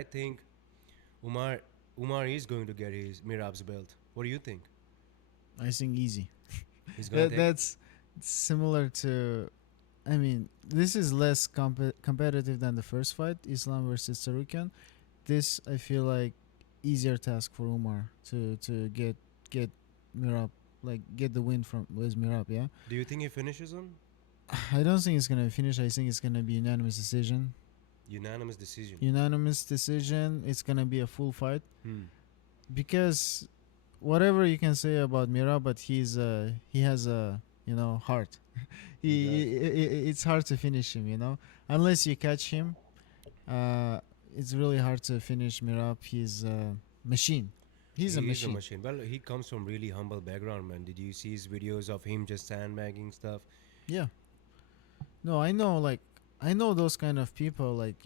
I think Umar Umar is going to get his Mirab's belt. What do you think? I think easy. He's gonna take it? That's similar to. I mean, this is less competitive than the first fight, Islam versus Sarukian. This I feel like easier task for Umar to get Mirab, like get the win from with Mirab. Yeah, Do you think he finishes him? I don't think it's gonna finish. I think it's gonna be unanimous decision. Unanimous decision. Unanimous decision. It's gonna be a full fight Hmm. because whatever you can say about Mirab, but he has a heart. He does. It's hard to finish him. Unless you catch him. Uh, it's really hard to finish Mirab. He's a machine. He's a He is a machine. machine. Well, he comes from really humble background, man. Did you see his videos of him just sandbagging stuff? Yeah. No, I know. Like, I know those kind of people. Like,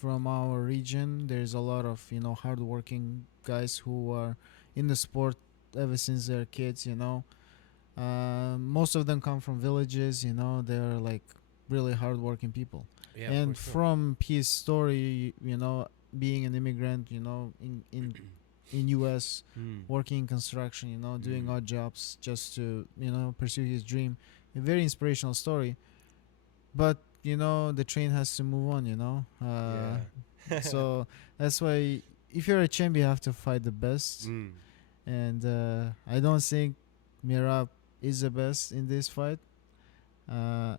from our region, there's a lot of hardworking guys who are in the sport ever since they're kids. Most of them come from villages. They're like really hardworking people. Yeah, for And sure. from his story, being an immigrant, in US, Hmm. working in construction, doing Hmm. odd jobs just to pursue his dream. A very inspirational story. But the train has to move on. Yeah. So that's why if you're a champ, you have to fight the best. Hmm. And I don't think Mirab is the best in this fight. Uh,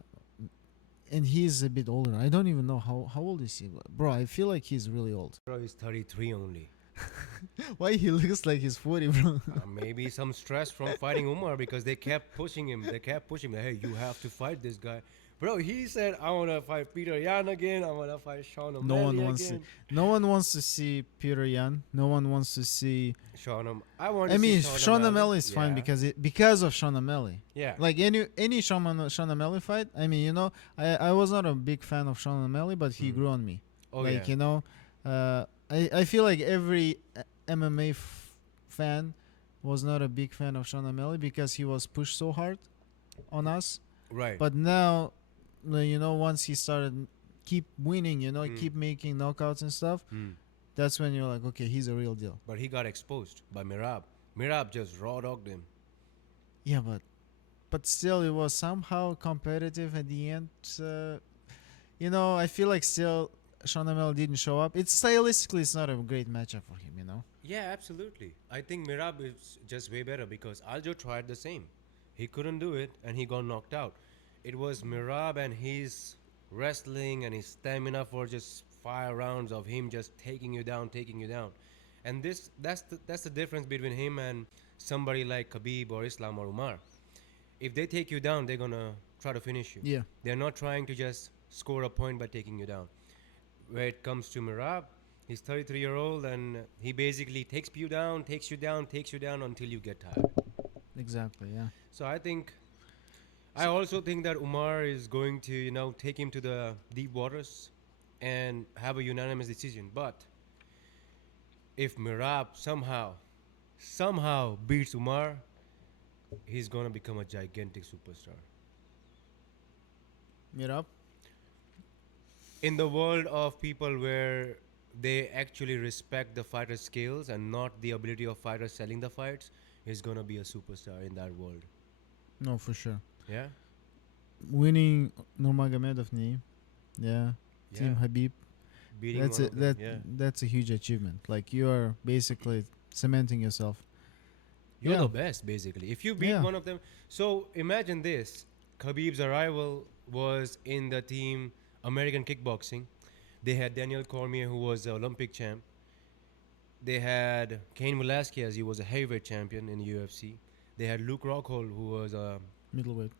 and he's a bit older. I don't even know how old is he, bro. I feel like he's really old. Bro, he's 33 only. Why he looks like he's 40, bro? Maybe some stress from fighting Umar because they kept pushing him. They kept pushing him. Hey, you have to fight this guy. Bro, he said, I want to fight Peter Yan again. I want to fight Sean no one O'Malley wants to. again. No one wants to see Peter Yan. No one wants to see. I want I to see mean, Sean Sean O'Malley. O'Malley is fine Yeah. because of Sean O'Malley. Yeah. Like any Sean O'Malley fight. I mean, I was not a big fan of Sean O'Malley, but he Mm. grew on me. Oh, yeah. Like I feel like every MMA fan was not a big fan of Sean O'Malley because he was pushed so hard on us. Right. But now, once he started keep winning, Mm. keep making knockouts and stuff, Mm. that's when you're like, okay, he's a real deal. But he got exposed by Mirab. Mirab just raw dogged him. Yeah, but still, it was somehow competitive at the end. I feel like still Sean O'Malley didn't show up. It's stylistically, it's not a great matchup for him. Yeah, absolutely. I think Mirab is just way better because Aljo tried the same. He couldn't do it and he got knocked out. It was Mirab and his wrestling and his stamina for just 5 rounds of him just taking you down. And that's the difference between him and somebody like Khabib or Islam or Umar. If they take you down, they're gonna try to finish you. Yeah, They're not trying to just score a point by taking you down. Where it comes to Mirab, he's 33-year-old and he basically takes you down, takes you down, takes you down until you get tired. exactly. Yeah. So I also think that Umar is going to, take him to the deep waters and have a unanimous decision. But if Mirab somehow beats Umar, he's gonna become a gigantic superstar. Mirab. In the world of people where they actually respect the fighter's skills and not the ability of fighters selling the fights, he's gonna be a superstar in that world. No, for sure. Yeah, Winning Nurmagomedov name. Yeah. yeah, Team Habib. beating That's one a of them. that Yeah, that's a huge achievement. Like you are basically cementing yourself. you're Yeah. the best basically. If you beat Yeah. one of them, so imagine this: Khabib's arrival was in the team American kickboxing. They had Daniel Cormier, who was the Olympic champ. They had Cain Velasquez, he was a heavyweight champion in the UFC. They had Luke Rockhold, who was a Middleweight.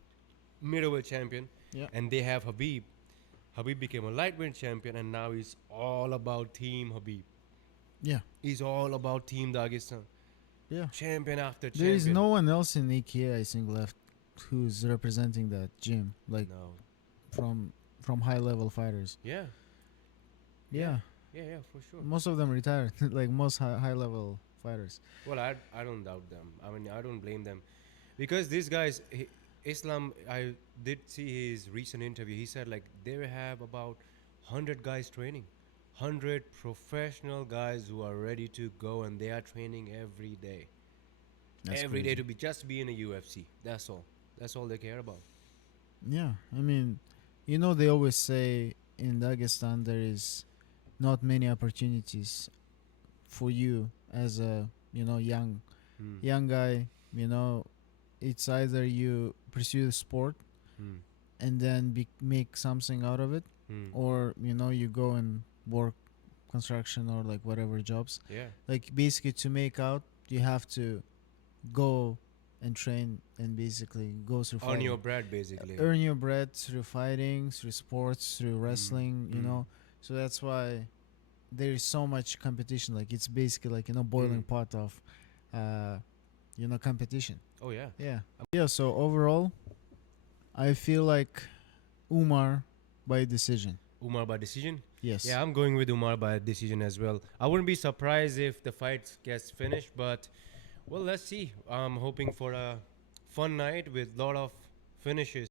middleweight champion, Yeah. and they have Habib. Habib became a lightweight champion, and now he's all about Team Habib. Yeah. He's all about Team Dagestan. Yeah. Champion after There is champion. no one else in AKA I think left who's representing that gym like No. from high level fighters. Yeah. Yeah. Yeah, for sure. Most of them retired, like most high level fighters. Well, I don't doubt them. I mean, I don't blame them. Because these guys, Islam, I did see his recent interview. He said, like, they have about 100 guys training. 100 professional guys who are ready to go, and they are training every day. That's Every day crazy. to be in a UFC. That's all. That's all they care about. Yeah, I mean, they always say in Dagestan there is not many opportunities for you as a young Hmm. young guy. It's either you pursue the sport Hmm. and then make something out of it, Hmm. or you go and work construction or like whatever jobs. Yeah. Like basically to make out, you have to go and train and basically go through On your fighting, bread, basically. earn your bread through fighting, through sports, through Hmm. wrestling. Hmm. So that's why there is so much competition. Like it's basically like Hmm. boiling pot of uh competition. Oh yeah. Yeah. Yeah, so overall I feel like Umar by decision. Umar by decision. Yes. Yeah, I'm going with Umar by decision as well. I wouldn't be surprised if the fight gets finished, but well, let's see. I'm hoping for a fun night with lot of finishes.